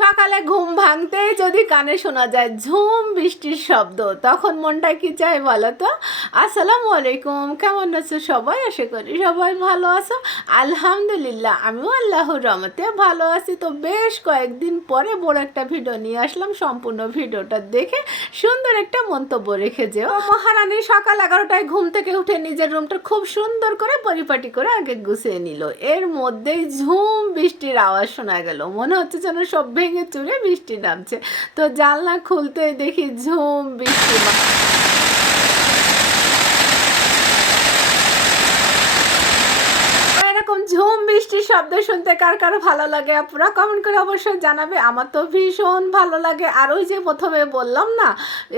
সকালে ঘুম ভাঙতেই যদি কানে শোনা যায় ঝুম বৃষ্টির শব্দ, তখন মনটা কি চাই বলো তো? আসসালামু আলাইকুম, কেমন আছো সবাই? আশা করি সবাই ভালো আছো। আলহামদুলিল্লাহ, আমিও আল্লাহর রহমতে ভালো আছি। তো বেশ কয়েকদিন পরে বড় একটা ভিডিও নিয়ে আসলাম। সম্পূর্ণ ভিডিওটা দেখে সুন্দর একটা মন্তব্য রেখে যেও। মহারানী সকাল এগারোটায় ঘুম থেকে উঠে নিজের রুমটা খুব সুন্দর করে পরিপাটি করে আগে গুছিয়ে নিল। এর মধ্যেই ঝুম বৃষ্টির আওয়াজ শোনা গেল। মনে হচ্ছে যেন সব ভেঙে চুরে বৃষ্টি নামছে। তো জানলা খুলতে দেখি ঝুম বৃষ্টি এরকম ঝুম বৃষ্টির শব্দ শুনতে কার কার ভালো লাগে আপনারা কমেন্ট করে অবশ্যই জানাবে। আমার তো ভীষণ ভালো লাগে। আর ওই যে প্রথমে বললাম না,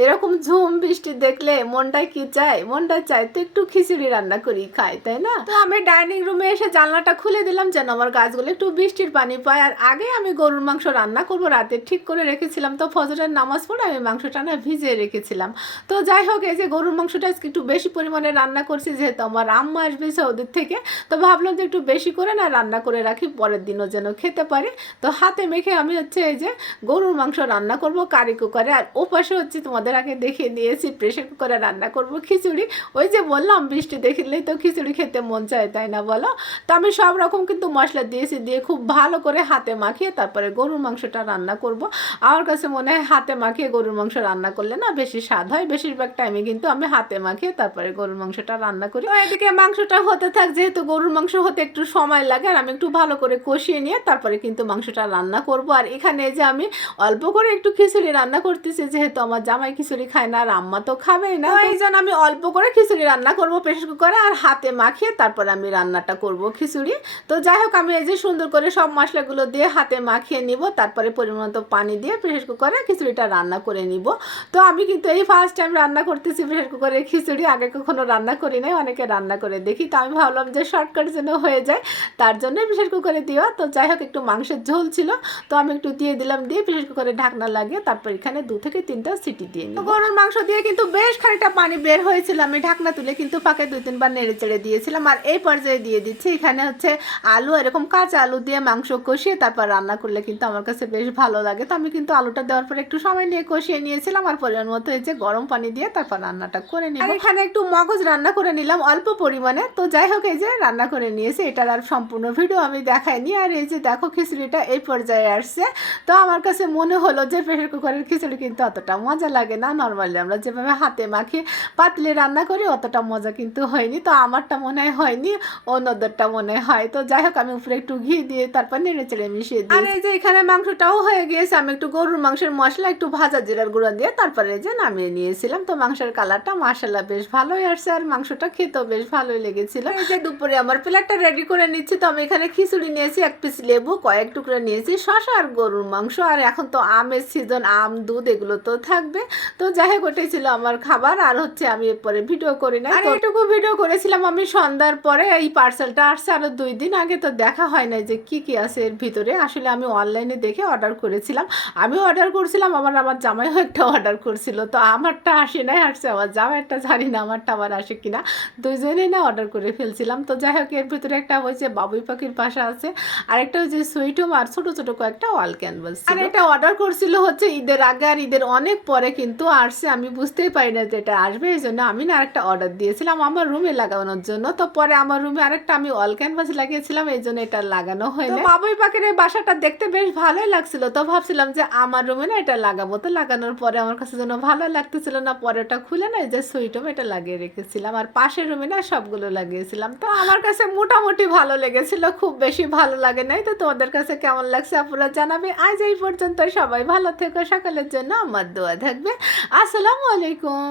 এরকম ঝুম বৃষ্টি দেখলে মনটা কি চায়? মনটা চায় তো একটু খিচুড়ি রান্না করি খাই, তাই না? তো আমি ডাইনিং রুমে এসে জানলাটা খুলে দিলাম যেন আমার গাছগুলো একটু বৃষ্টির পানি পায়। আর আগে আমি গরুর মাংস রান্না করব, রাতে ঠিক করে রেখেছিলাম। তো ফজরের নামাজ পড়ে আমি মাংসটা না ভিজিয়ে রেখেছিলাম। তো যাই হোক, এই যে গরুর মাংসটা একটু বেশি পরিমাণে রান্না করছি, যেহেতু আমার আম্মা আসবে সৌদির থেকে। তো ভাবলাম যে একটু বেশি করে না রান্না করে রাখি, পরের দিনও যেন খেতে পারে। তো হাতে মেখে আমি হচ্ছে এই যে গরুর মাংস রান্না করব, কারি কুকারে। আর ওপাশে হচ্ছে তোমাদের আগে দেখিয়ে দিয়েছি প্রেশার কুকারে রান্না করব খিচুড়ি। ওই যে বললাম, বৃষ্টি দেখলেই তো খিচুড়ি খেতে মন চায়, তাই না বলো? তো আমি সব রকম কিন্তু মশলা দিয়েছি, দিয়ে খুব ভালো করে হাতে মাখিয়ে তারপরে গরুর মাংসটা রান্না করব। আমার কাছে মনে হয় হাতে মাখিয়ে গরুর মাংস রান্না করলে না বেশি স্বাদ হয়। বেশিরভাগ টাইমে কিন্তু আমি হাতে মাখিয়ে তারপরে গরুর মাংসটা রান্না করি। এদিকে মাংসটা হতে থাক, যেহেতু গরুর মাংস হতে একটু সময় লাগে আর আমি একটু ভালো করে কষিয়ে নিয়ে তারপরে কিন্তু মাংসটা রান্না করব। আর এখানে যে আমি অল্প করে একটু খিচুড়ি রান্না করতেছি যেহেতু আমার জামাই খিচুড়ি খায় না আর আম্মা তো খাবেই না। এই জন্য আমি অল্প করে খিচুড়ি রান্না করব প্রেশার কুকারে আর হাতে মাখিয়ে তারপরে আমি রান্নাটা করব খিচুড়ি। তো যাই হোক আমি এই যে সুন্দর করে সব মশলাগুলো দিয়ে হাতে মাখিয়ে নিব তারপরে পরিমাণ মতো পানি দিয়ে প্রেশার কুকারে খিচুড়িটা রান্না করে নিব। তো আমি কিন্তু এই ফার্স্ট টাইম রান্না করতেছি প্রেশার কুকারে খিচুড়ি আগে কখনো রান্না করি নাই অনেকে রান্না করে দেখি। তো আমি ভাবলাম যে শর্টকাট যেন হয়ে যায় তার জন্য প্রেশার কুকারে দেওয়া তো যাই হোক, একটু মাংসের ঝোল ছিল। তো আমি একটু দিয়ে দিলাম, দিয়ে প্রেশার কুকারে ঢাকনা লাগিয়ে তারপর এখানে দু থেকে তিনটা সিটি দিয়ে নিই গরুর মাংস দিয়ে কিন্তু বেশ খানিকটা পানি বের হয়েছিল। আমি ঢাকনা তুলে কিন্তু ফাঁকে দুই তিনবার নেড়ে চেড়ে দিয়েছিলাম। আর এই পর্যায়ে দিয়ে দিচ্ছি, এখানে হচ্ছে আলু, এরকম কাঁচা আলু দিয়ে মাংস কষিয়ে তারপর রান্না করলে কিন্তু আমার কাছে বেশ ভালো লাগে। তো আমি কিন্তু আলুটা দেওয়ার পর একটু সময় নিয়ে কষিয়ে নিয়েছিলাম আর পরিমাণ মতো এই যে গরম পানি দিয়ে তারপর রান্নাটা করে আর এখানে একটু মগজ রান্না করে নিলাম অল্প পরিমাণে। তো যাই হোক, এই যে রান্না করে নিয়েছে, এটার আর সম্পূর্ণ ভিডিও আমি দেখাইনি। আর এই যে দেখো খিচুড়িটা এই পর্যায়ে আসছে। তো আমার কাছে মনে হলো যে প্রেশার কুকারের খিচুড়ি কিন্তু অতটা মজা লাগে না। নর্মালি আমরা যেভাবে হাতে মাখিয়ে পাতলে রান্না করি অতটা মজা কিন্তু হয়নি। তো আমারটা মনে হয় হয়নি অন্যদেরটা মনে হয়। তো যাই হোক আমি উপরে একটু ঘি দিয়ে তারপর নেড়ে চেড়ে মিশিয়ে দিই। আর এই যে এখানে মাংসটাও হয়ে গিয়েছে। আমি একটু গরুর মাংসের মশলা একটু ভাজা জিরার গুঁড়া দিয়ে তারপরে এই যে নামিয়ে নিয়েছিলাম। তো মাংসের কালারটা মশলা বেশ ভালোই আসছে। আর মাংসটা খেতেও বেশ ভালোই লেগেছিল। এই যে দুপুরে আমার প্লেটটা রেডি করে নিচ্ছি। তো আমি এখানে খিচুড়ি নিয়েছি এক পিস লেবু কয়েক টুকরো নিয়েছি শশা আর গরুর মাংস। আর এখন তো আমের সিজন আম দুধ এগুলো তো থাকবে। তো যাই হোক ওটাই ছিল আমার খাবার। আর হচ্ছে আমি এরপরে ভিডিও করি না আর এটুকু ভিডিও করেছিলাম আমি সন্ধ্যার পরে। এই পার্সেলটা আসছে আরও দুই দিন আগে তো দেখা হয় না যে কি কি আছে এর ভিতরে। আসলে আমি অনলাইনে দেখে অর্ডার করেছিলাম। আমি অর্ডার করছিলাম আমার আমার জামাইও একটা অর্ডার করছিল। তো আমারটা আসে নাই আসছে আমার জামাইয়েরটা জানি না আমারটা আবার আসে কিনা। দুইজনেই না অর্ডার করে ফেলছিলাম। তো যাই হোক এর ভিতরে একটা হয়েছে বাবুই পাখির পাশা আছে। আর একটা হচ্ছে সুইটম আর ছোট ছোট কয়েকটা ওয়াল ক্যানভাস আর এটা অর্ডার করছিল হচ্ছে ঈদের আগে আর ঈদের অনেক পরে কিন্তু আসছে। আমি বুঝতেই পারি না যে এটা আসবে এই জন্য আমি না একটা অর্ডার দিয়েছিলাম আমার রুমে লাগানোর জন্য। তো পরে আমার রুমে আরেকটা আমি ওয়াল ক্যানভাস লাগিয়েছিলাম এই জন্য এটা লাগানো হয় না বাবুই পাখির এই বাসাটা দেখতে বেশ ভালোই লাগছিল। তো ভাবছিলাম যে আমার রুমে না এটা লাগাবো। তো লাগানোর পরে আমার কাছে যেন ভালো লাগতেছিল না পরে ওটা খুলে না যে সুইটম এটা লাগিয়ে রেখেছিলাম। আর পাশের রুমে না সবগুলো লাগিয়েছিলাম। তো আমার কাছে মোটামুটি ভালো লেগেছিল খুব বেশি ভালো লাগে নাই। তো তোমাদের কাছে কেমন লাগছে আপনারা জানাবে। আজ এই পর্যন্ত সবাই ভালো থেকো, সকালের জন্য আমার দোয়া থাকবে। আসসালামু আলাইকুম।